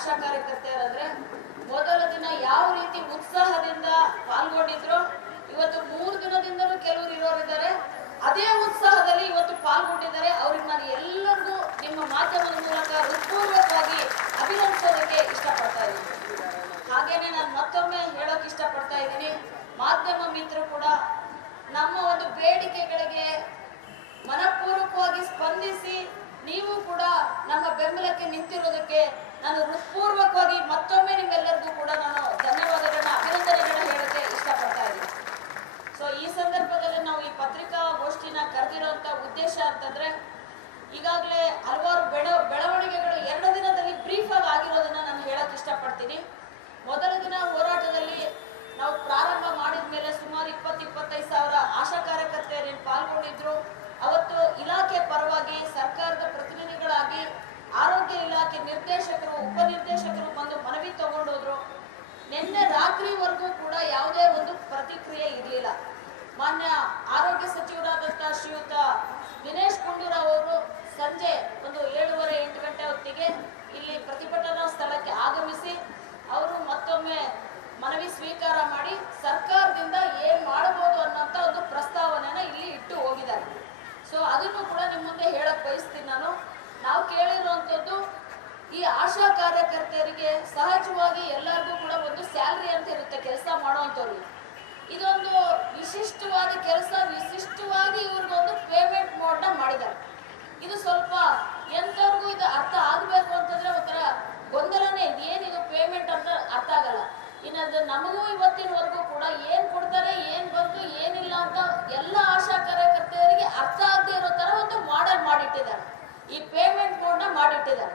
ಆಶಾ ಕಾರ್ಯಕರ್ತೆಯರಂದ್ರೆ ಮೊದಲ ದಿನ ಯಾವ ರೀತಿ ಉತ್ಸಾಹದಿಂದ ಪಾಲ್ಗೊಂಡಿದ್ರು, ಇವತ್ತು 3 ದಿನದಿಂದಲೂ ಕೆಲವರು ಇರೋರಿದ್ದಾರೆ ಅದೇ ಉತ್ಸಾಹದಲ್ಲಿ ಇವತ್ತು ಪಾಲ್ಗೊಂಡಿದ್ದಾರೆ. ಅವ್ರಿಗೆ ನಾನು ಎಲ್ಲರಿಗೂ ನಿಮ್ಮ ಮಾಧ್ಯಮದ ಮೂಲಕ ಹೃತ್ಪೂರ್ವಕವಾಗಿ ಅಭಿನಂದಿಸೋದಕ್ಕೆ ಇಷ್ಟಪಡ್ತಾ ಇದ್ದೀನಿ. ಹಾಗೇನೆ ನಾನು ಮತ್ತೊಮ್ಮೆ ಹೇಳೋಕೆ ಇಷ್ಟಪಡ್ತಾ ಇದ್ದೀನಿ, ಮಾಧ್ಯಮ ಮಿತ್ರರು ಕೂಡ ನಮ್ಮ ಒಂದು ಬೇಡಿಕೆಗಳಿಗೆ ಮನಪೂರ್ವಕವಾಗಿ ಸ್ಪಂದಿಸಿ ನೀವು ಕೂಡ ನಮ್ಮ ಬೆಂಬಲಕ್ಕೆ ನಿಂತಿರೋದಕ್ಕೆ ನಾನು ಹೃತ್ಪೂರ್ವಕವಾಗಿ ಮತ್ತೊಮ್ಮೆ ನಿಮ್ಮೆಲ್ಲರಿಗೂ ಕೂಡ ನಾನು ಧನ್ಯವಾದಗಳನ್ನ ಅಭಿನಂದನೆಗಳನ್ನ ಹೇಳೋಕೆ ಇಷ್ಟಪಡ್ತಾ ಇದ್ದೀನಿ. ಸೊ ಈ ಸಂದರ್ಭದಲ್ಲಿ ನಾವು ಈ ಪತ್ರಿಕಾಗೋಷ್ಠಿನ ಕರೆದಿರುವಂತ ಉದ್ದೇಶ ಅಂತಂದ್ರೆ, ಈಗಾಗಲೇ ಹಲವಾರು ಬೆಳವಣಿಗೆಗಳು 2 ದಿನದಲ್ಲಿ ಬ್ರೀಫ್ ಆಗಿ ಆಗಿರೋದನ್ನ ನಾನು ಹೇಳಕ್ ಇಷ್ಟಪಡ್ತೀನಿ. ಮೊದಲ ದಿನ ಹೋರಾಟದಲ್ಲಿ ನಾವು ಪ್ರಾರಂಭ ಮಾಡಿದ ಮೇಲೆ ಸುಮಾರು 20-25 ಸಾವಿರ ಆಶಾ ಕಾರ್ಯಕರ್ತೆಯರು ಪಾಲ್ಗೊಂಡಿದ್ರು. ಅವತ್ತು ಇಲಾಖೆ ಪರವಾಗಿ ಸರ್ಕಾರದ ಪ್ರತಿನಿಧಿಗಳಾಗಿ ಆರೋಗ್ಯ ಇಲಾಖೆ ನಿರ್ದೇಶಕರು, ಉಪನಿರ್ದೇಶಕರು ಬಂದು ಮನವಿ ತಗೊಂಡೋದ್ರು. ನಿನ್ನೆ ರಾತ್ರಿವರೆಗೂ ಕೂಡ ಯಾವುದೇ ಒಂದು ಪ್ರತಿಕ್ರಿಯೆ ಇರಲಿಲ್ಲ. ಮಾನ್ಯ ಆರೋಗ್ಯ ಸಚಿವರಾದಂತಹ ಶ್ರೀಯುತ ದಿನೇಶ್ ಗುಂಡೂರಾವ್ ಅವರು ಸಂಜೆ ಒಂದು 7:30-8 ಗಂಟೆ ಹೊತ್ತಿಗೆ ಇಲ್ಲಿ ಪ್ರತಿಭಟನಾ ಸ್ಥಳಕ್ಕೆ ಆಗಮಿಸಿ ಅವರು ಮತ್ತೊಮ್ಮೆ ಮನವಿ ಸ್ವೀಕಾರ ಮಾಡಿ ಸರ್ಕಾರದಿಂದ ಏನ್ ಮಾಡಬಹುದು ಅನ್ನೋಂಥ ಒಂದು ಪ್ರಸ್ತಾವನೆನ ಇಲ್ಲಿ ಇಟ್ಟು ಹೋಗಿದ್ದಾರೆ. ಸೊ ಅದನ್ನು ಕೂಡ ನಿಮ್ಮ ಮುಂದೆ ಹೇಳಕ್ ಬಯಸ್ತೀನಿ. ನಾವು ಕೇಳಿರುವಂಥದ್ದು, ಈ ಆಶಾ ಕಾರ್ಯಕರ್ತೆಯರಿಗೆ ಸಹಜವಾಗಿ ಎಲ್ಲರಿಗೂ ಕೂಡ ಒಂದು ಸ್ಯಾಲ್ರಿ ಅಂತ ಇರುತ್ತೆ ಕೆಲಸ ಮಾಡುವಂಥವ್ರಿಗೆ. ಇದೊಂದು ವಿಶಿಷ್ಟವಾದ ಕೆಲಸ, ವಿಶಿಷ್ಟವಾಗಿ ಇವ್ರಿಗೊಂದು ಪೇಮೆಂಟ್ ಮೋಡ್ನ ಮಾಡಿದ್ದಾರೆ. ಇದು ಸ್ವಲ್ಪ ಎಂಥವ್ರಿಗೂ ಇದು ಅರ್ಥ ಆಗಬೇಕು ಅಂತಂದ್ರೆ ಒಂಥರ ಗೊಂದಲನೇ, ಏನಿದು ಪೇಮೆಂಟ್ ಅಂತ ಅರ್ಥ ಆಗಲ್ಲ. ಇನ್ನದು ನಮಗೂ ಇವತ್ತಿನವರೆಗೂ ಕೂಡ ಏನ್ ಕೊಡ್ತಾರೆ, ಏನ್ ಬಂತು, ಏನಿಲ್ಲ ಅಂತ ಎಲ್ಲ ಆಶಾ ಕಾರ್ಯಕರ್ತೆಯರಿಗೆ ಅರ್ಥ ಆಗದೆ ಇರೋ ತರ ಒಂದು ಮಾಡೆಲ್ ಮಾಡಿಟ್ಟಿದ್ದಾರೆ, ಈ ಪೇಮೆಂಟ್ ಮೋಡ್ನ ಮಾಡಿಟ್ಟಿದ್ದಾರೆ.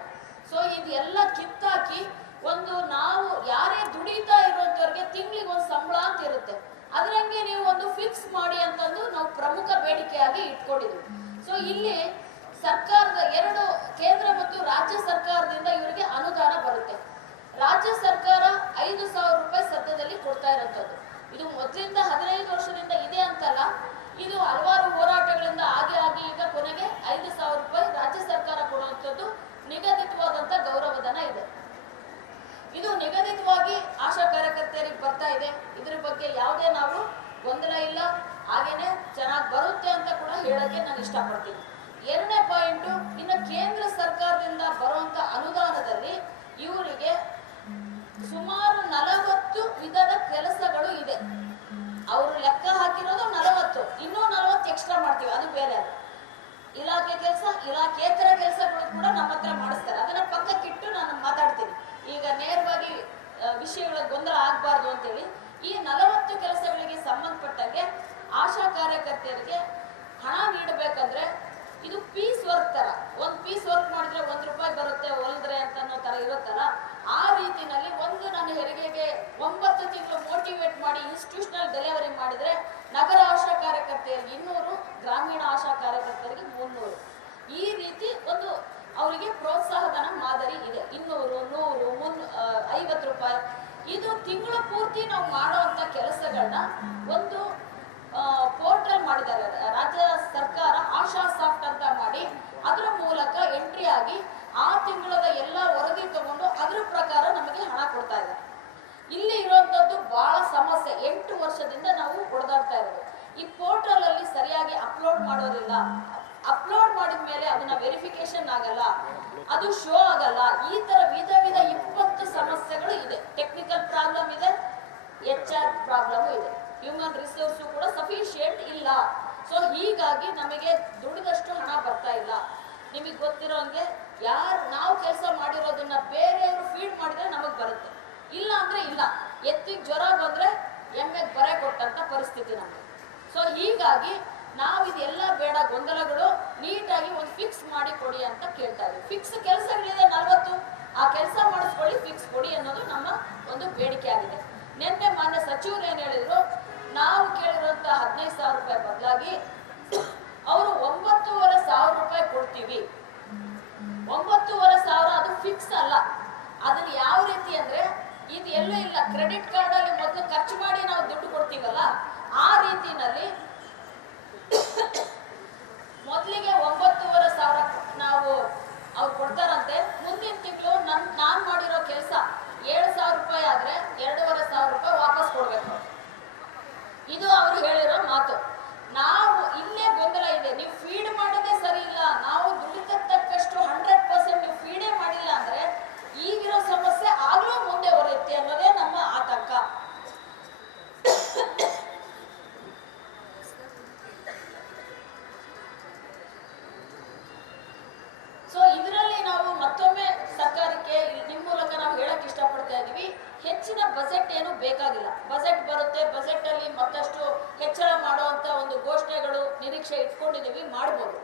ಸೊ ಇದೆಲ್ಲ ಕಿತ್ತಾಕಿ ಒಂದು ನಾವು ಯಾರೇ ದುಡಿತಾ ಇರುವಂತವ್ರಿಗೆ ತಿಂಗಳಿಗೆ ಒಂದು ಸಂಬಳ ಅಂತ ಇರುತ್ತೆ, ಅದರಂಗೆ ನೀವು ಒಂದು ಫಿಕ್ಸ್ ಮಾಡಿ ಅಂತಂದು ನಾವು ಪ್ರಮುಖ ಬೇಡಿಕೆಯಾಗಿ ಇಟ್ಕೊಂಡಿದ್ವಿ. ಸೊ ಇಲ್ಲಿ ಸರ್ಕಾರದ 2 ಕೇಂದ್ರ ಮತ್ತು ರಾಜ್ಯ ಸರ್ಕಾರದಿಂದ ಇವರಿಗೆ ಅನುದಾನ ಬರುತ್ತೆ. ರಾಜ್ಯ ಸರ್ಕಾರ 5,000 ರೂಪಾಯಿ ಸದ್ಯದಲ್ಲಿ ಕೊಡ್ತಾ ಇರುವಂತದ್ದು. ಇದು ಮೊದಲಿಂದ 15 ವರ್ಷದಿಂದ ಇದೆ ಅಂತಲ್ಲ, ಇದು ಹಲವಾರು ಹೋರಾಟಗಳಿಂದ ಆಗಿ ಈಗ ಕೊನೆಗೆ 5,000 ರೂಪಾಯಿ ರಾಜ್ಯ ಸರ್ಕಾರ ಕೊಡುವಂಥದ್ದು ನಿಗದಿತವಾದಂತ ಗೌರವಧನ ಇದೆ. ಇದು ನಿಗದಿತವಾಗಿ ಆಶಾ ಕಾರ್ಯಕರ್ತೆಯರಿಗೆ ಬರ್ತಾ ಇದೆ. ಇದ್ರ ಬಗ್ಗೆ ಯಾವುದೇ ನಾವು ಗೊಂದಲ ಇಲ್ಲ, ಹಾಗೇನೆ ಚೆನ್ನಾಗಿ ಬರುತ್ತೆ ಅಂತ ಕೂಡ ಹೇಳಕ್ಕೆ ನಾನು ಇಷ್ಟಪಡ್ತೀನಿ. 2ನೇ ಪಾಯಿಂಟ್, ಇನ್ನು ಕೇಂದ್ರ ಸರ್ಕಾರದಿಂದ ಬರುವಂತ ಅನುದಾನದಲ್ಲಿ ಇವರಿಗೆ ಸುಮಾರು 40 ವಿಧದ ಕೆಲಸಗಳು ಇದೆ. ಅವರು ಲೆಕ್ಕ ಹಾಕಿರೋದು 40, ಇನ್ನೂ 40 ಎಕ್ಸ್ಟ್ರಾ ಮಾಡ್ತೀವಿ, ಅದು ಬೇರೆ. ಇಲಾಖೆ ಕೆಲಸ, ಇಲಾಖೇತರ ಕೆಲಸಗಳು ಕೂಡ ನಮ್ಮ ಹತ್ರ ಮಾಡಿಸ್ತಾರೆ. ಅದನ್ನ ಪಕ್ಕಕ್ಕಿಟ್ಟು ನಾನು ಮಾತಾಡ್ತೀನಿ. ಈಗ ನೇರವಾಗಿ ವಿಷಯಗಳ ಗೊಂದಲ ಆಗಬಾರ್ದು ಅಂತೇಳಿ ಈ 40 ಕೆಲಸಗಳಿಗೆ ಸಂಬಂಧಪಟ್ಟಂಗೆ ಆಶಾ ಕಾರ್ಯಕರ್ತೆಯರಿಗೆ ಹಣ ನೀಡಬೇಕಂದ್ರೆ ಇದು ಪೀಸ್ ವರ್ಕ್ ತರ, ಒಂದು ಪೀಸ್ ವರ್ಕ್ ಮಾಡಿದ್ರೆ 1 ರೂಪಾಯಿ ಬರುತ್ತೆ ಹೊಲಿದ್ರೆ ಅಂತ ಅನ್ನೋ ತರ ಇರುತ್ತಲ್ಲ, ಆ ರೀತಿನಲ್ಲಿ ಒಂದು ನನ್ನ ಹೆರಿಗೆಗೆ 9 ತಿಂಗಳು ಮೋಟಿವೇಟ್ ಮಾಡಿ ಇನ್ಸ್ಟಿಟ್ಯೂಷನಲ್ ಡೆಲಿವರಿ ಮಾಡಿದ್ರೆ ನಗರ ಆಶಾ ಕಾರ್ಯಕರ್ತೆಯರಿಗೆ 200, ಗ್ರಾಮೀಣ ಆಶಾ ಕಾರ್ಯಕರ್ತರಿಗೆ 300. ಈ ರೀತಿ ಒಂದು ಅವರಿಗೆ ಪ್ರೋತ್ಸಾಹಧನ ಮಾದರಿ ಇದೆ. 200, 100, 50 ರೂಪಾಯಿ. ಇದು ತಿಂಗಳು ಪೂರ್ತಿ ನಾವು ಮಾಡುವಂತ ಕೆಲಸಗಳನ್ನ ಒಂದು ಪೋರ್ಟಲ್ ಮಾಡಿದ್ದಾರೆ ರಾಜ್ಯ ಸರ್ಕಾರ, ಆಶಾ ಸಾಫ್ಟ್ ಅಂತ ಮಾಡಿ ಅದರ ಮೂಲಕ ಎಂಟ್ರಿ ಆಗಿ ಆ ತಿಂಗಳದ ಎಲ್ಲ ವರದಿ ತಗೊಂಡು ಅದ್ರ ಪ್ರಕಾರ ನಮಗೆ ಹಣ ಕೊಡ್ತಾ ಇದೆ. ಇಲ್ಲಿ ಇರುವಂತದ್ದು ಬಹಳ ಸಮಸ್ಯೆ, 8 ವರ್ಷದಿಂದ ನಾವು ಹೊಡೆದಾಡ್ತಾ ಇರೋದು. ಈ ಪೋರ್ಟಲ್ ಅಲ್ಲಿ ಸರಿಯಾಗಿ ಅಪ್ಲೋಡ್ ಮಾಡೋದಿಲ್ಲ, ಅಪ್ಲೋಡ್ ಮಾಡಿದ ಮೇಲೆ ಅದನ್ನ ವೆರಿಫಿಕೇಶನ್ ಆಗಲ್ಲ, ಅದು ಶೋ ಆಗಲ್ಲ. ಈ ತರ ವಿಧ 20 ಸಮಸ್ಯೆಗಳು ಇದೆ. ಟೆಕ್ನಿಕಲ್ ಪ್ರಾಬ್ಲಮ್ ಇದೆ, HR ಪ್ರಾಬ್ಲಮ್ ಇದೆ, ಹ್ಯೂಮನ್ ರಿಸೋರ್ಸ್ ಕೂಡ ಸಫಿಶಿಯಂಟ್ ಇಲ್ಲ. ಸೊ ಹೀಗಾಗಿ ನಮಗೆ ದುಡಿದಷ್ಟು ಹಣ ಬರ್ತಾ ಇಲ್ಲ. ನಿಮಗೆ ಗೊತ್ತಿರೋ ಹಂಗೆ ನಾವು ಕೆಲಸ ಮಾಡಿರೋದನ್ನ ಬೇರೆಯವರು ಫೀಡ್ ಮಾಡಿದ್ರೆ ನಮಗ್ ಬರುತ್ತೆ, ಇಲ್ಲ ಅಂದ್ರೆ ಇಲ್ಲ. ಎತ್ತಿಗೆ ಜ್ವರ ಬಂದ್ರೆ ಎಮ್ಮೆಗೆ ಬರೆ ಕೊಟ್ಟಂತ ಪರಿಸ್ಥಿತಿ ನಮಗೆ. ಸೊ ಹೀಗಾಗಿ ನಾವು ಇದೆಲ್ಲ ಬೇಡ, ಗೊಂದಲಗಳು ನೀಟಾಗಿ ಒಂದು ಫಿಕ್ಸ್ ಮಾಡಿ ಕೊಡಿ ಅಂತ ಕೇಳ್ತಾ ಇದ್ದೀವಿ. ಫಿಕ್ಸ್ ಕೆಲಸಗಳಿದೆ 40, ಆ ಕೆಲಸ ಮಾಡಿಸ್ಕೊಳ್ಳಿ, ಫಿಕ್ಸ್ ಕೊಡಿ ಅನ್ನೋದು ನಮ್ಮ ಒಂದು ಬೇಡಿಕೆ ಆಗಿದೆ. ನಿನ್ನೆ ಮಾನ್ಯ ಸಚಿವರು ಏನ್ ಹೇಳಿದ್ರು, ನಾವು ಕೇಳಿರುವಂತ 15,000 ರೂಪಾಯಿ ಬದಲಾಗಿ ಅವರು 9,500 ರೂಪಾಯಿ ಕೊಡ್ತೀವಿ. 9,500 ಅದು ಫಿಕ್ಸ್ ಅಲ್ಲ. ಅದನ್ನ ಯಾವ ರೀತಿ ಅಂದ್ರೆ, ಇದು ಎಲ್ಲೂ ಇಲ್ಲ, ಕ್ರೆಡಿಟ್ ಕಾರ್ಡ್ ಅಲ್ಲಿ ಮೊದಲು ಖರ್ಚು ಮಾಡಿ ನಾವು ದುಡ್ಡು ಕೊಡ್ತೀವಲ್ಲ, ಆ ರೀತಿನಲ್ಲಿ ಮೊದಲಿಗೆ 9,500 ನಾವು ಅವ್ರು ಕೊಡ್ತಾರಂತೆ. ಮುಂದಿನ ತಿಂಗಳು ನಾನ್ ಮಾಡಿರೋ ಕೆಲಸ ಎತ್ಕೊಂಡಿದೀವಿ, ಮಾಡ್ಬೋದು.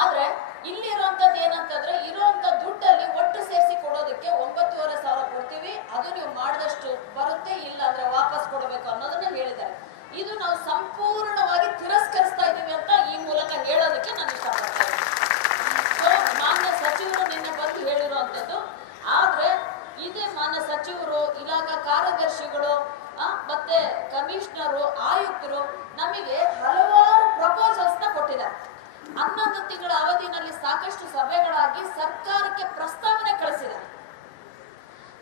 ಆದ್ರೆ ಇಲ್ಲಿರುವಂತದ್ದು ಏನಂತಂದ್ರೆ, ಇರುವಂತ ದುಡ್ಡಲ್ಲಿ ಒಟ್ಟು ಸೇರಿಸಿ ಕೊಡೋದಕ್ಕೆ 9,500 ಕೊಡ್ತೀವಿ, ಅದು ನೀವು ಮಾಡಿದಷ್ಟು ಬರುತ್ತೆ, ಇಲ್ಲ ಅಂದ್ರೆ ವಾಪಸ್ ಕೊಡಬೇಕು ಅನ್ನೋದನ್ನ ಹೇಳಿದ್ದಾರೆ. ಇದು ನಾವು ಸಂಪೂರ್ಣವಾಗಿ ತಿರಸ್ಕರಿಸ್ತಾ ಇದೀವಿ ಅಂತ ಈ ಮೂಲಕ ಹೇಳೋದಕ್ಕೆ ನಾನು ಇಷ್ಟಪಡ್ತಾ ಇದ್ದೀನಿ. ಸೊ ಮಾನ್ಯ ಸಚಿವರು ನಿನ್ನೆ ಬಂದು ಹೇಳಿರುವಂತದ್ದು. ಆದ್ರೆ ಇದೇ ಮಾನ್ಯ ಸಚಿವರು, ಇಲಾಖಾ ಕಾರ್ಯದರ್ಶಿಗಳು, ಮತ್ತೆ ಕಮಿಷನರು, ಆಯುಕ್ತರು ನಮಗೆ ಹಲವಾರು ಪ್ರಪೋಸಲ್ಸ್ ನ ಕೊಟ್ಟಿದ್ದಾರೆ. 11 ತಿಂಗಳ ಅವಧಿನಲ್ಲಿ ಸಾಕಷ್ಟು ಸಭೆಗಳಾಗಿ ಸರ್ಕಾರಕ್ಕೆ ಪ್ರಸ್ತಾವನೆ ಕಳಿಸಿದ್ದಾರೆ.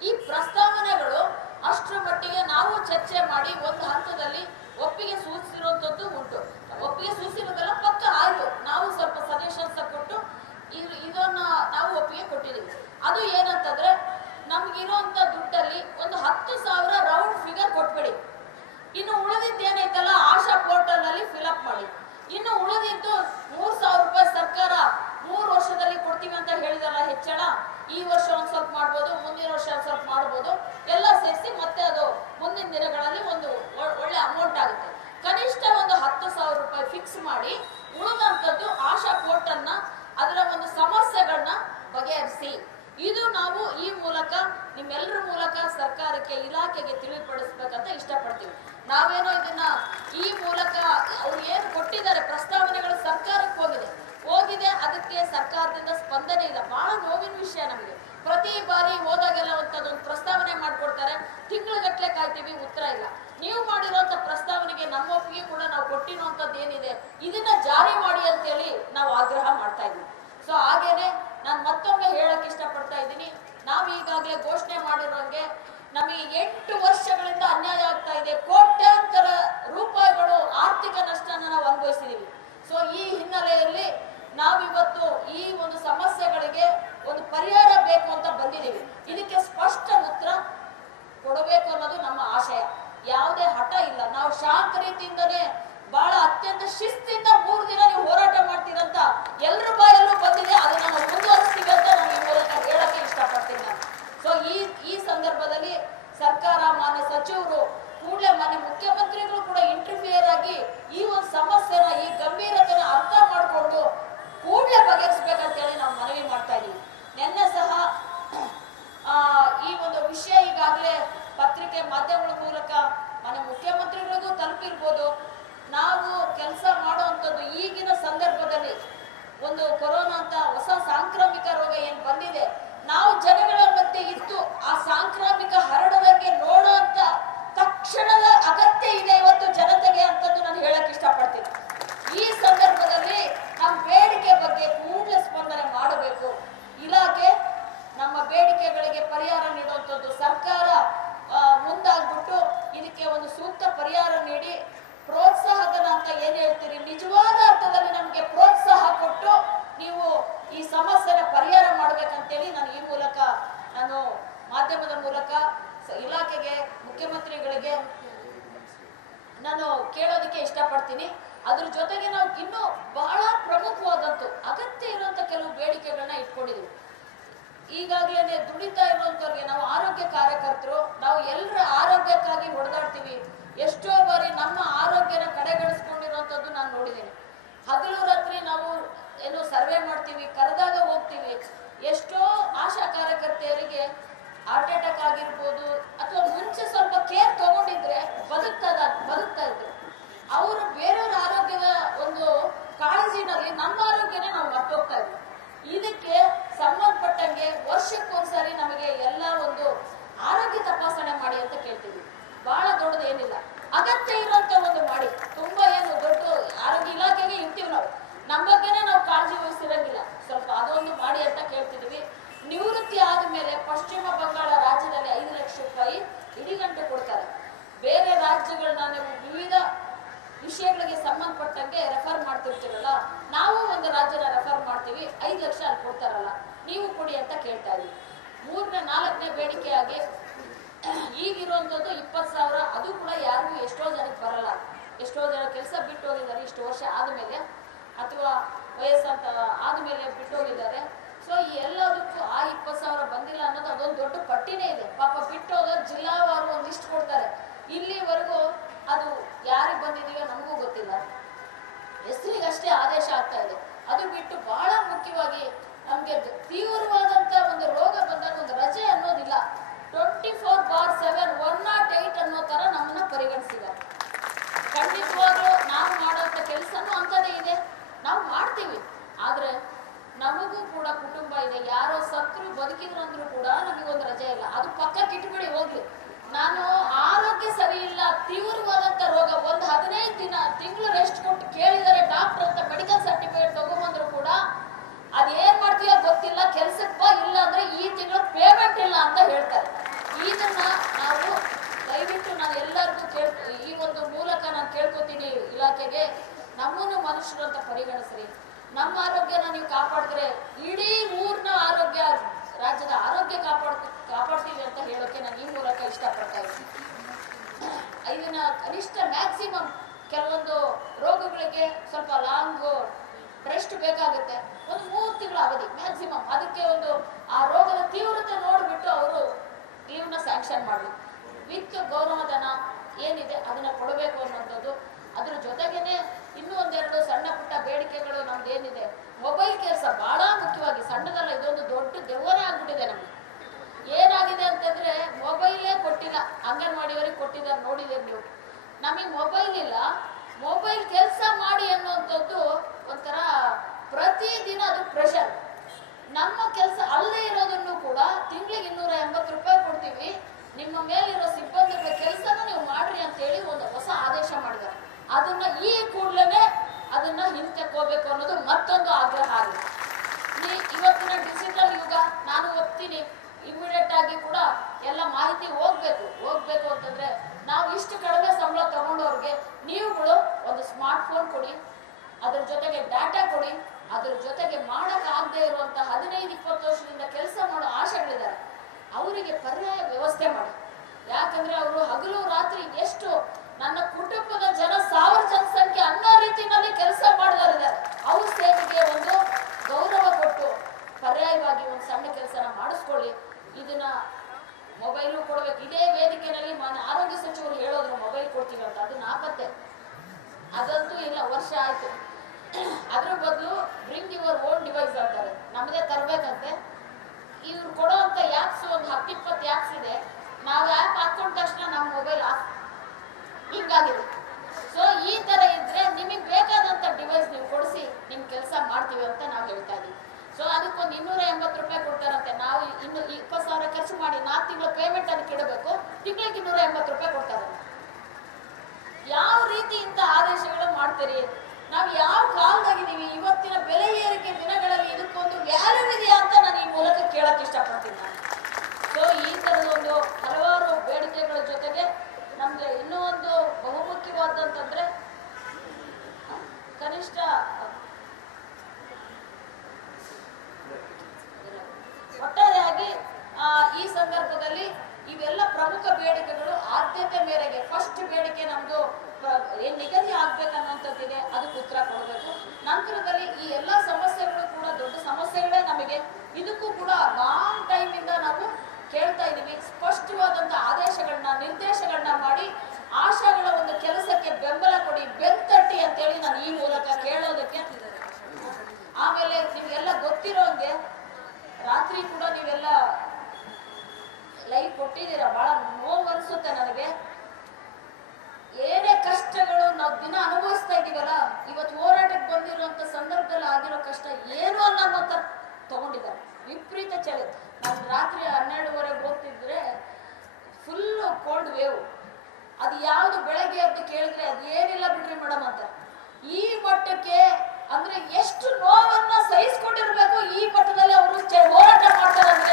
ಈ ಪ್ರಸ್ತಾವನೆಗಳು ಅಷ್ಟರ ಮಟ್ಟಿಗೆ ನಾವು ಚರ್ಚೆ ಮಾಡಿ ಒಂದು ಹಂತದಲ್ಲಿ ಒಪ್ಪಿಗೆ ಸೂಚಿಸಿರುವಂತದ್ದು ಉಂಟು. ಒಪ್ಪಿಗೆ ಸೂಚಿಸಿರೋದೆಲ್ಲ ಪಕ್ಕ ಆಯ್ತು, ನಾವು ಸ್ವಲ್ಪ ಸಜೆಷನ್ಸ್ ಕೊಟ್ಟು ಇದನ್ನ ನಾವು ಒಪ್ಪಿಗೆ ಕೊಟ್ಟಿದ್ದೀವಿ. ಅದು ಏನಂತಂದ್ರೆ, ನಮ್ಗಿರುವಂತ ದುಡ್ಡಲ್ಲಿ ಒಂದು 10,000 ರೌಂಡ್ ಫಿಗರ್ ಕೊಟ್ಬಿಡಿ. ಇನ್ನು ಉಳಿದಿದ್ದೇನೈತಲ್ಲ ಆಶಾ ಪೋರ್ಟಲ್ ನಲ್ಲಿ ಫಿಲ್ಅಪ್ ಮಾಡಿ. ಇನ್ನು ಉಳಿದಿದ್ದು 3,000 ರೂಪಾಯಿ ಸರ್ಕಾರ 3 ವರ್ಷದಲ್ಲಿ ಕೊಡ್ತೀವಿ ಅಂತ ಹೇಳಿದಲ್ಲ ಹೆಚ್ಚಳ, ಈ ವರ್ಷ ಒಂದ್ ಸ್ವಲ್ಪ ಮಾಡ್ಬೋದು, ಮುಂದಿನ ವರ್ಷ ಒಂದ್ ಸ್ವಲ್ಪ ಮಾಡ್ಬೋದು, ಎಲ್ಲ ಸೇರಿಸಿ ಮತ್ತೆ ಅದು ಮುಂದಿನ ದಿನಗಳಲ್ಲಿ ಒಂದು ಒಳ್ಳೆ ಅಮೌಂಟ್ ಆಗುತ್ತೆ. ಕನಿಷ್ಠ ಒಂದು 10,000 ರೂಪಾಯಿ ಫಿಕ್ಸ್ ಮಾಡಿ, ಉಳಿದಂಥದ್ದು ಆಶಾ ಪೋರ್ಟಲ್ನ ಅದರ ಒಂದು ಸಮಸ್ಯೆಗಳನ್ನ ಬಗೆಹರಿಸಿ. ಇದು ನಾವು ಈ ಮೂಲಕ ನಿಮ್ಮೆಲ್ಲರ ಮೂಲಕ ಸರ್ಕಾರಕ್ಕೆ, ಇಲಾಖೆಗೆ ತಿಳಿಪಡಿಸ್ಬೇಕಂತ ಇಷ್ಟಪಡ್ತೀವಿ. ನಾವೇನೋ ಇದನ್ನ ಈ ಮೂಲಕ ಅವ್ರು ಏನು ಕೊಟ್ಟಿದ್ದಾರೆ ಪ್ರಸ್ತಾವನೆಗಳು ಸರ್ಕಾರಕ್ಕೆ ಹೋಗಿದೆ, ಅದಕ್ಕೆ ಸರ್ಕಾರದಿಂದ ಸ್ಪಂದನೆ ಇಲ್ಲ. ಬಹಳ ನೋವಿನ ವಿಷಯ ನಮಗೆ. ಪ್ರತಿ ಬಾರಿ ಹೋದಾಗೆಲ್ಲ ಒಂದು ಪ್ರಸ್ತಾವನೆ ಮಾಡ್ಕೊಡ್ತಾರೆ, ತಿಂಗಳಗಟ್ಲೆ ಕಾಯ್ತೀವಿ, ಉತ್ತರ ಇಲ್ಲ. ನೀವು ಮಾಡಿರುವಂತ ಪ್ರಸ್ತಾವನೆಗೆ ನಮ್ಮ ಒಪ್ಪಿಗೆ ಕೂಡ ನಾವು ಕೊಟ್ಟಿರುವಂತದ್ದು ಏನಿದೆ ಇದನ್ನ ಜಾರಿ ಮಾಡಿ ಅಂತೇಳಿ ನಾವು ಆಗ್ರಹ ಮಾಡ್ತಾ ಇದ್ವಿ. ಸೊ ಹಾಗೇನೆ ನಾನು ಮತ್ತೊಮ್ಮೆ ಹೇಳಕ್ ಇಷ್ಟಪಡ್ತಾ ಇದ್ದೀನಿ, ನಾವು ಈಗಾಗಲೇ ಘೋಷಣೆ ಮಾಡಿರೋಂಗೆ ನಮಗೆ 8 ವರ್ಷಗಳಿಂದ ಅನ್ಯಾಯ ಆಗ್ತಾ ಇದೆ. ಕೋಟ್ಯಾಂತರ ರೂಪಾಯಿಗಳು ಆರ್ಥಿಕ ನಷ್ಟನ ನಾವು ಅನುಭವಿಸಿದೀವಿ. ಸೊ ಈ ಹಿನ್ನೆಲೆಯಲ್ಲಿ ನಾವಿವತ್ತು ಈ ಒಂದು ಸಮಸ್ಯೆಗಳಿಗೆ ಒಂದು ಪರಿಹಾರ ಬೇಕು ಅಂತ ಬಂದಿದ್ದೀವಿ. ಇದಕ್ಕೆ ಸ್ಪಷ್ಟ ಉತ್ತರ ಕೊಡಬೇಕು ಅನ್ನೋದು ನಮ್ಮ ಆಶಯ. ಯಾವುದೇ ಹಠ ಇಲ್ಲ. ನಾವು ಶಾಂತ ರೀತಿಯಿಂದನೇ ಬಹಳ ಅತ್ಯಂತ ಶಿಸ್ತಿಂದ 3 ದಿನ ನೀವು ಹೋರಾಟ ಮಾಡ್ತೀರಂತ ಎಲ್ರ ಬಾಯಲ್ಲೂ ಬಂದಿದೆ. ಅದನ್ನ ನಾವು ಮುಂದುವರಿಸ್ತೀವಿ ಅಂತ ನಾವು ಈ ಮೂಲಕ ಹೇಳಕ್ಕೆ ಇಷ್ಟಪಡ್ತೀನಿ ನಾನು. ಸೊ ಈ ಸಂದರ್ಭದಲ್ಲಿ ಸರ್ಕಾರ, ಮಾನ್ಯ ಸಚಿವರು, ಕೂಡಲೇ ಮಾನ್ಯ ಮುಖ್ಯಮಂತ್ರಿಗಳು ಕೂಡ ಇಂಟರ್ಫಿಯರ್ ಆಗಿ ಈ ಒಂದು ಸಮಸ್ಯೆನ, ಈ ಗಂಭೀರತೆನ ಅರ್ಥ ಮಾಡಿಕೊಂಡು ಕೂಡಲೇ ಬಗೆಹರಿಸಬೇಕಂತ ಹೇಳಿ ನಾವು ಮನವಿ ಮಾಡ್ತಾ ಇದೀವಿ. ನಿನ್ನೆ ಸಹ ಈ ಒಂದು ವಿಷಯ ಈಗಾಗಲೇ ಪತ್ರಿಕೆ ಮಾಧ್ಯಮಗಳ ಮೂಲಕ ಮಾನ್ಯ ಮುಖ್ಯಮಂತ್ರಿಗಳಿಗೂ ತಲುಪಿರ್ಬೋದು. ನಾವು ಕೆಲಸ ಮಾಡುವಂಥದ್ದು ಈಗಿನ ಸಂದರ್ಭದಲ್ಲಿ ಒಂದು ಕೊರೋನಾ ಅಂತ ಹೊಸ ಸಾಂಕ್ರಾಮಿಕ ರೋಗ ಏನ್ ಬಂದಿದೆ, ನಾವು ಜನಗಳ ಮಧ್ಯೆ ಇದ್ದು ಆ ಸಾಂಕ್ರಾಮಿಕ ಹರಡದಂಗೆ ನೋಡುವಂತ ತಕ್ಷಣದ ಅಗತ್ಯ ಇದೆ ಇವತ್ತು ಜನತೆಗೆ ಅಂತದ್ದು ನಾನು ಹೇಳಕ್ ಇಷ್ಟಪಡ್ತೀನಿ. ಈ ಸಂದರ್ಭದಲ್ಲಿ ನಮ್ಮ ಬೇಡಿಕೆ ಬಗ್ಗೆ ಕೂಡಲೇ ಸ್ಪಂದನೆ ಮಾಡಬೇಕು. ಇಲಾಖೆ ನಮ್ಮ ಬೇಡಿಕೆಗಳಿಗೆ ಪರಿಹಾರ ನೀಡುವಂಥದ್ದು, ಸರ್ಕಾರ ಮುಂದಾಗ್ಬಿಟ್ಟು ಇದಕ್ಕೆ ಒಂದು ಸೂಕ್ತ ಪರಿಹಾರ ನೀಡಿ ಪ್ರೋತ್ಸಾಹಧನ ಅಂತ ಏನ್ ಹೇಳ್ತೀರಿ, ನಿಜವಾದ ಅರ್ಥದಲ್ಲಿ ನಮ್ಗೆ ಪ್ರೋತ್ಸಾಹ ಕೊಟ್ಟು ನೀವು ಈ ಸಮಸ್ಯೆನ ಪರಿಹಾರ ಮಾಡ್ಬೇಕಂತೇಳಿ ನಾನು ಈ ಮೂಲಕ ನಾನು ಮಾಧ್ಯಮದ ಮೂಲಕ ಇಲಾಖೆಗೆ, ಮುಖ್ಯಮಂತ್ರಿಗಳಿಗೆ ನಾನು ಕೇಳೋದಕ್ಕೆ ಇಷ್ಟಪಡ್ತೀನಿ. ಅದ್ರ ಜೊತೆಗೆ ನಾವು ಇನ್ನೂ ಬಹಳ ಪ್ರಮುಖವಾದಂತು ಅಗತ್ಯ ಇರುವಂತ ಕೆಲವು ಬೇಡಿಕೆಗಳನ್ನ ಇಟ್ಕೊಂಡಿದೀವಿ. ಈಗಾಗಲೇ ದುಡಿತಾ ಇರುವಂತವ್ರಿಗೆ, ನಾವು ಆರೋಗ್ಯ ಕಾರ್ಯಕರ್ತರು, ನಾವು ಎಲ್ಲರ ಆರೋಗ್ಯಕ್ಕಾಗಿ ಹೊಡೆದಾಡ್ತೀವಿ. ಎಷ್ಟೋ ಬಾರಿ ನಮ್ಮ ಆರೋಗ್ಯನ ಕಡೆಗಣಿಸ್ಕೊಂಡಿರುವಂತದ್ದು ನಾನು ನೋಡಿದ್ದೀನಿ. ಹಗಲು ರಾತ್ರಿ ನಾವು ಏನು ಸರ್ವೆ ಮಾಡ್ತೀವಿ, ಕರೆದಾಗ ಹೋಗ್ತೀವಿ. ಎಷ್ಟೋ ಆಶಾ ಕಾರ್ಯಕರ್ತೆಯರಿಗೆ ಹಾರ್ಟ್ ಅಟ್ಯಾಕ್ ಆಗಿರ್ಬೋದು, ಅಥವಾ ಮುಂಚೆ ಸ್ವಲ್ಪ ಕೇರ್ ತಗೊಂಡಿದ್ರೆ ಬದುಕ್ತಾ ಇದ್ರು. ಅವರು ಬೇರೆಯವ್ರ ಆರೋಗ್ಯದ ಒಂದು ಕಾಳಜಿನಲ್ಲಿ ನಮ್ಮ ಆರೋಗ್ಯನ ನಾವು ಮರ್ತೋಗ್ತಾ ಇದ್ವಿ. ಇದಕ್ಕೆ ಸಂಬಂಧಪಟ್ಟಂಗೆ ವರ್ಷಕ್ಕೊಂದ್ಸರಿ ನಮಗೆ ಎಲ್ಲ ಒಂದು ಆರೋಗ್ಯ ತಪಾಸಣೆ ಮಾಡಿ ಅಂತ ಕೇಳ್ತೀವಿ. ಬಹಳ ದೊಡ್ಡದೇನಿಲ್ಲ, ಅಗತ್ಯ ಇರುವಂತ ಒಂದು ಮಾಡಿ. ತುಂಬಾ ಏನು ದೊಡ್ಡ ಆರೋಗ್ಯ ಇಲಾಖೆಗೆ ಇರ್ತೀವಿ ನಾವು, ನಮ್ಮ ಬಗ್ಗೆನೇ ನಾವು ಕಾಳಜಿ ವಹಿಸಿರಂಗಿಲ್ಲ, ಸ್ವಲ್ಪ ಅದೊಂದು ಮಾಡಿ ಅಂತ ಕೇಳ್ತಿದ್ವಿ. ನಿವೃತ್ತಿ ಆದ್ಮೇಲೆ ಪಶ್ಚಿಮ ಬಂಗಾಳ ರಾಜ್ಯದಲ್ಲಿ 5 ಲಕ್ಷ ರೂಪಾಯಿ ಇಡಿಗಂಟು ಕೊಡ್ತಾರೆ. ಬೇರೆ ರಾಜ್ಯಗಳನ್ನ ನೀವು ವಿವಿಧ ವಿಷಯಗಳಿಗೆ ಸಂಬಂಧಪಟ್ಟಂಗೆ ರೆಫರ್ ಮಾಡ್ತಿರ್ತೀರಲ್ಲ, ನಾವು ಒಂದು ರಾಜ್ಯನ ರೆಫರ್ ಮಾಡ್ತೀವಿ, 5 ಲಕ್ಷ ಅಲ್ಲಿ ಕೊಡ್ತಾರಲ್ಲ, ನೀವು ಕೊಡಿ ಅಂತ ಕೇಳ್ತಾ ಇದೀವಿ. 3ನೇ 4ನೇ ಬೇಡಿಕೆಯಾಗಿ ಈಗಿರುವಂಥದ್ದು 20,000. ಅದು ಕೂಡ ಯಾರಿಗೂ ಎಷ್ಟೋ ಜನಕ್ಕೆ ಬರಲ್ಲ. ಎಷ್ಟೋ ಜನ ಕೆಲಸ ಬಿಟ್ಟು ಹೋಗಿದ್ದಾರೆ ಇಷ್ಟು ವರ್ಷ ಆದಮೇಲೆ, ಅಥವಾ ವಯಸ್ಸಂತ ಆದಮೇಲೆ ಬಿಟ್ಟು ಹೋಗಿದ್ದಾರೆ. ಸೊ ಈ ಎಲ್ಲದಕ್ಕೂ ಆ 20,000 ಬಂದಿಲ್ಲ ಅನ್ನೋದು ಅದೊಂದು ದೊಡ್ಡ ಪಟ್ಟಿನೇ ಇದೆ. ಪಾಪ ಬಿಟ್ಟು ಹೋಗೋದು ಜಿಲ್ಲಾವಾರು ಒಂದು ಲಿಸ್ಟ್ ಕೊಡ್ತಾರೆ. ಇಲ್ಲಿವರೆಗೂ ಅದು ಯಾರಿಗೆ ಬಂದಿದೆಯೋ ನಮಗೂ ಗೊತ್ತಿಲ್ಲ. ಹೆಸರಿಗಷ್ಟೇ ಆದೇಶ ಆಗ್ತಾ ಇದೆ. ಅದು ಬಿಟ್ಟು ಬಹಳ ಮುಖ್ಯವಾಗಿ ನಮ್ಗೆ ತೀವ್ರವಾದಂತ ಒಂದು ರೋಗ ಬಂದಾಗ ಒಂದು ರಜೆ ಅನ್ನೋದಿಲ್ಲ. 24/7 108 ಅನ್ನೋ ತರ ನಮ್ಮನ್ನ ಪರಿಗಣಿಸಿದ್ದಾರೆ. ಖಂಡಿತವಾಗ್ಲೂ ನಾವು ಮಾಡೋಂಥ ಕೆಲಸನೂ ಅಂಥದ್ದೇ ಇದೆ, ನಾವು ಮಾಡ್ತೀವಿ. ಆದ್ರೆ ನಮಗೂ ಕೂಡ ಕುಟುಂಬ ಇದೆ. ಯಾರೋ ಸತ್ರು ಬದುಕಿದ್ರು ಅಂದ್ರೂ ಕೂಡ ನಮಗೊಂದು ರಜೆ ಇಲ್ಲ. ಅದು ಪಕ್ಕಕ್ಕೆ ಇಟ್ಬಿಡಿ ಹೋಗ್ಲಿ. ನಾನು ಆರೋಗ್ಯ ಸರಿ ಇಲ್ಲ, ತೀವ್ರವಾದಂತ ರೋಗ, ಒಂದು 15 ದಿನ ತಿಂಗಳು ರೆಸ್ಟ್ ಕೊಟ್ಟು ಕೇಳಿದರೆ ಡಾಕ್ಟರ್ ಅಂತ ಮೆಡಿಕಲ್ ಸರ್ಟಿಫಿಕೇಟ್ ತಗೊಂಬಂದ್ರು ಕೂಡ ಅದೇನ್ ಮಾಡ್ತೀಯೋ ಗೊತ್ತಿಲ್ಲ, ಕೆಲ್ಸಕ್ಕೆ ಬಾ, ಇಲ್ಲ ಅಂದ್ರೆ ಈ ತಿಂಗಳು ಪೇಮೆಂಟ್ ಇಲ್ಲ ಅಂತ ಹೇಳ್ತಾರೆ. ಇದನ್ನ ನಾವು ದಯವಿಟ್ಟು ನಾನು ಎಲ್ಲರಿಗೂ ಈ ಒಂದು ಮೂಲಕ ನಾನು ಕೇಳ್ಕೊತೀನಿ ಇಲಾಖೆಗೆ, ನಮ್ಮನ್ನು ಮನುಷ್ಯರು ಅಂತ ಪರಿಗಣಿಸ್ರಿ. ನಮ್ಮ ಆರೋಗ್ಯನ ನೀವು ಕಾಪಾಡಿದ್ರೆ ಇಡೀ ಊರ್ನ ಆರೋಗ್ಯ, ರಾಜ್ಯದ ಆರೋಗ್ಯ ಕಾಪಾಡ್ತೀವಿ ಅಂತ ಹೇಳೋಕೆ ನಾನು ಈ ಮೂಲಕ ಇಷ್ಟಪಡ್ತಾ ಇದ್ದೀನಿ. ಇದನ್ನ ಕನಿಷ್ಠ ಮ್ಯಾಕ್ಸಿಮಮ್ ಕೆಲವೊಂದು ರೋಗಗಳಿಗೆ ಸ್ವಲ್ಪ ಲಾಂಗ್ ರೆಸ್ಟ್ ಬೇಕಾಗುತ್ತೆ, ಒಂದು 3 ತಿಂಗಳ ಅವಧಿ ಮ್ಯಾಕ್ಸಿಮಮ್. ಅದಕ್ಕೆ ಒಂದು ಆ ರೋಗದ ತೀವ್ರತೆ ನೋಡಿಬಿಟ್ಟು ಅವರು ಲೀವ್ನ ಸ್ಯಾಂಕ್ಷನ್ ಮಾಡಬೇಕು. ವಿತ್ ಗೌರವಧನ ಏನಿದೆ ಅದನ್ನ ಕೊಡಬೇಕು ಅನ್ನೋಂಥದ್ದು. ಅದ್ರ ಜೊತೆಗೇನೆ ಇನ್ನೂ ಒಂದೆರಡು ಸಣ್ಣ ಪುಟ್ಟ ಬೇಡಿಕೆಗಳು ನಮ್ದು ಏನಿದೆ, ಮೊಬೈಲ್ ಕೆಲಸ ಬಹಳ ಮುಖ್ಯವಾಗಿ, ಸಣ್ಣದಲ್ಲ, ಇದೊಂದು ದೊಡ್ಡ ದೆವ್ವನೇ ಆಗ್ಬಿಟ್ಟಿದೆ ನಮ್ಗೆ. ಏನಾಗಿದೆ ಅಂತಂದ್ರೆ ಮೊಬೈಲೇ ಕೊಟ್ಟಿಲ್ಲ, ಅಂಗನವಾಡಿಯವರಿಗೆ ಕೊಟ್ಟಿದ್ದಾರೆ, ನೋಡಿದ್ದೀರಿ ನೀವು. ನಮಗೆ ಮೊಬೈಲ್ ಇಲ್ಲ, ಮೊಬೈಲ್ ಕೆಲಸ ಮಾಡಿ ಅನ್ನುವಂಥದ್ದು ಒಂಥರ ಪ್ರತಿದಿನ ಅದು ಪ್ರೆಷರ್. ನಮ್ಮ ಕೆಲಸ ಅಲ್ಲೇ ಇರೋದನ್ನು ಕೂಡ ತಿಂಗಳಿಗೆ 280 ರೂಪಾಯಿ ಕೊಡ್ತೀವಿ, ನಿಮ್ಮ ಮೇಲಿರೋ ಸಿಬ್ಬಂದಿಗಳ ಕೆಲಸನ ನೀವು ಮಾಡ್ರಿ ಅಂತ ಹೇಳಿ ಒಂದು ಹೊಸ ಆದೇಶ ಮಾಡಿದ್ದಾರೆ. ಅದನ್ನ ಈ ಕೂಡಲೇ ಅದನ್ನ ಹಿಂತೆಕ್ಕೋಬೇಕು ಅನ್ನೋದು ಮತ್ತೊಂದು ಆಗ್ರಹ ಆಗಿದೆ. ಇವತ್ತಿನ ಡಿಜಿಟಲ್ ಯುಗ, ನಾನು ಒಪ್ತೀನಿ, ಇಮಿಡಿಯೇಟ್ ಆಗಿ ಕೂಡ ಎಲ್ಲ ಮಾಹಿತಿ ಹೋಗ್ಬೇಕು ಅಂತಂದ್ರೆ ನಾವು ಇಷ್ಟು ಕಡಿಮೆ ಸಂಬಳ ತಗೊಂಡವ್ರಿಗೆ ನೀವುಗಳು ಒಂದು ಸ್ಮಾರ್ಟ್ ಫೋನ್ ಕೊಡಿ, ಅದ್ರ ಜೊತೆಗೆ ಡಾಟಾ ಕೊಡಿ, ಅದ್ರ ಜೊತೆಗೆ ಮಾಡಕ್ ಆಗದೆ ಇರುವಂತ 15-20 ವರ್ಷದಿಂದ ಕೆಲಸ ಮಾಡೋ ಆಶೆಗಳಿದ್ದಾರೆ, ಅವರಿಗೆ ಪರ್ಯಾಯ ವ್ಯವಸ್ಥೆ ಮಾಡಿ. ಯಾಕಂದ್ರೆ ಅವರು ಹಗಲು ರಾತ್ರಿ ಎಷ್ಟು ನನ್ನ ಕುಟುಂಬದ ಜನ 1000 ಜನಸಂಖ್ಯೆ ಅನ್ನೋ ರೀತಿಯಲ್ಲಿ ಕೆಲಸ ಮಾಡಿದಾರೆ. ಅವ್ರ ಸೇವೆಗೆ ಒಂದು ಗೌರವ ಕೊಟ್ಟು ಪರ್ಯಾಯವಾಗಿ ಒಂದು ಸಣ್ಣ ಕೆಲಸನ ಮಾಡಿಸ್ಕೊಳ್ಳಿ. ಇದನ್ನ ಮೊಬೈಲು ಕೊಡ್ಬೇಕು. ಇದೇ ವೇದಿಕೆಯಲ್ಲಿ ಆರೋಗ್ಯ ಸಚಿವರು ಹೇಳೋದ್ರು ಮೊಬೈಲ್ ಕೊಡ್ತೀವಿ ಅಂತ, ಅದು ನಾಪತ್ತೆ, ಅದಂತೂ ಇಲ್ಲ, ವರ್ಷ ಆಯ್ತು. ಅದ್ರ ಬದಲು ಬ್ರಿಂಗ್ ಯುವರ್ ಓನ್ ಡಿವೈಸ್ ಅಂತಾರೆ, ನಮ್ಮದೇ ತರಬೇಕಂತೆ. ಇವ್ರು ಕೊಡೋಂಥ ಆ್ಯಪ್ಸ್ ಒಂದು 10-20 ಆ್ಯಪ್ಸ್ ಇದೆ, ನಾವು ಆ್ಯಪ್ ಹಾಕೊಂಡ ತಕ್ಷಣ ನಮ್ಮ ಮೊಬೈಲ್ ಆಫ್ ಹಿಂಗಾಗಿದೆ. ಸೊ ಈ ತರ ಇದ್ರೆ ನಿಮಗೆ ಬೇಕಾದಂತ ಡಿವೈಸ್ ನೀವು ಕೊಡಿಸಿ ನಿಮ್ ಕೆಲಸ ಮಾಡ್ತೀವಿ ಅಂತ ನಾವು ಹೇಳ್ತಾ ಇದೀವಿ. ಸೊ ಅದಕ್ಕೊಂದು 280 ರೂಪಾಯಿ ಕೊಡ್ತಾರಂತೆ. ನಾವು ಇನ್ನು 20,000 ಖರ್ಚು ಮಾಡಿ 4 ತಿಂಗಳ ಪೇಮೆಂಟ್ ಅದಕ್ಕೆ ಇಡಬೇಕು, ತಿಂಗಳಿಗೆ 280 ರೂಪಾಯಿ ಕೊಡ್ತಾರೆ. ಯಾವ ರೀತಿ ಇಂಥ ಆದೇಶಗಳು ಮಾಡ್ತೀರಿ? ನಾವು ಯಾವ ಕಾಲದಾಗಿದ್ದೀವಿ? ಇವತ್ತಿನ ಬೆಲೆ ಏರಿಕೆ ದಿನಗಳಲ್ಲಿ ಇದಕ್ಕೊಂದು ವ್ಯಾಲ್ಯೂ ಇದೆಯಾ ಅಂತ ನಾನು ಈ ಮೂಲಕ ಕೇಳಕ್ ಇಷ್ಟಪಡ್ತೀನಿ ನಾನು. ಸೊ ಈ ತರದೊಂದು ಹಲವಾರು ಬೇಡಿಕೆಗಳ ಜೊತೆಗೆ ನಮ್ಗೆ ಇನ್ನೂ ಒಂದು ಬಹುಮುಖ್ಯವಾದಂತಂದ್ರೆ ಕನಿಷ್ಠ ಒಟ್ಟಾರೆಯಾಗಿ ಈ ಸಂದರ್ಭದಲ್ಲಿ ಇವೆಲ್ಲ ಪ್ರಮುಖ ಬೇಡಿಕೆಗಳು ಆದ್ಯತೆ ಮೇರೆಗೆ ಫಸ್ಟ್ ಬೇಡಿಕೆ ನಮ್ದು ಏನ್ ನಿಗದಿ ಆಗ್ಬೇಕನ್ನೋಂಥದ್ದಿದೆ, ಅದಕ್ಕೆ ಉತ್ತರ ಕೊಡಬೇಕು. ನಂತರದಲ್ಲಿ ಈ ಎಲ್ಲಾ ಸಮಸ್ಯೆಗಳು ಕೂಡ ದೊಡ್ಡ ಸಮಸ್ಯೆಗಳೇ ನಮಗೆ. ಇದಕ್ಕೂ ಕೂಡ ಲಾಂಗ್ ಟೈಮ್ ಇಂದ ನಾವು ಕೇಳ್ತಾ ಇದೀವಿ. ಸ್ಪಷ್ಟವಾದಂತ ಆದೇಶಗಳನ್ನ ನಿರ್ದೇಶಗಳನ್ನ ಮಾಡಿ ಆಶಾಗಳ ಒಂದು ಕೆಲಸಕ್ಕೆ ಬೆಂಬಲ ಕೊಡಿ, ಬೆಂತಟ್ಟಿ ಅಂತೇಳಿ ನಾನು ಈ ಮೂಲಕ ಕೇಳೋದಕ್ಕೆ. ಆಮೇಲೆ ನಿಮ್ಗೆಲ್ಲ ಗೊತ್ತಿರೋಂಗೆ ರಾತ್ರಿ ಕೂಡ ನೀವೆಲ್ಲ ಲೈವ್ ಕೊಟ್ಟಿದ್ದೀರಾ, ಬಹಳ ನೋವು ಅನ್ಸುತ್ತೆ ನನಗೆ. ಏನೇ ಕಷ್ಟಗಳು ನಾವು ದಿನ ಅನುಭವಿಸ್ತಾ ಇದೀವಲ್ಲ, ಇವತ್ತು ಹೋರಾಟಕ್ಕೆ ಬಂದಿರುವಂತ ಸಂದರ್ಭದಲ್ಲಿ ಆಗಿರೋ ಕಷ್ಟ ಏನು ಅನ್ನೋ ತಗೊಂಡಿದ್ದಾರೆ. ವಿಪರೀತ ಚಳಿ. ನಾನು ರಾತ್ರಿ 12:30 ಹೋಗ್ತಿದ್ರೆ ಫುಲ್ ಕೋಲ್ಡ್ ವೇವ್. ಅದು ಯಾವ್ದು ಬೆಳಗ್ಗೆ ಅಂತ ಕೇಳಿದ್ರೆ ಅದು ಏನಿಲ್ಲ ಬಿಡ್ರಿ ಮೇಡಮ್ ಅಂತ. ಈ ಮಟ್ಟಕ್ಕೆ ಅಂದ್ರೆ ಎಷ್ಟು ನೋವನ್ನ ಸಹಿಸ್ಕೊಂಡಿರ್ಬೇಕು ಈ ಮಟ್ಟದಲ್ಲಿ ಅವರು ಹೋರಾಟ ಮಾಡ್ತಾರೆ ಅಂದ್ರೆ